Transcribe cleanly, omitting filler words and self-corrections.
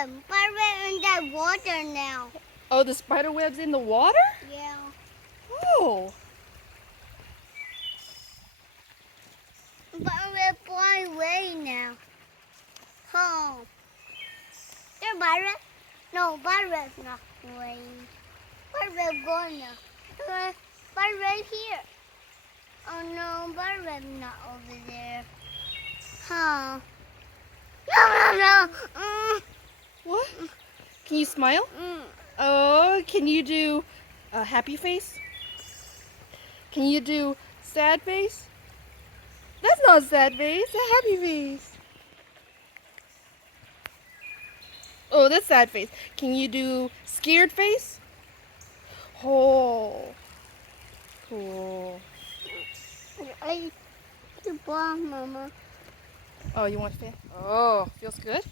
Spider in the water now. Oh, the spider web's in the water? Yeah. Oh. Spider flying away now. Home. There, Spider. No, Spider's not flying. Spider's gone now. Spider here. Oh no, Spider's not over there. Huh? No. What? Can you smile? Mm. Oh, can you do a happy face? Can you do sad face? That's not a sad face, a happy face. Oh, that's sad face. Can you do scared face? Oh, cool. I the bomb, Mama. Oh, you want to fan? Oh, feels good?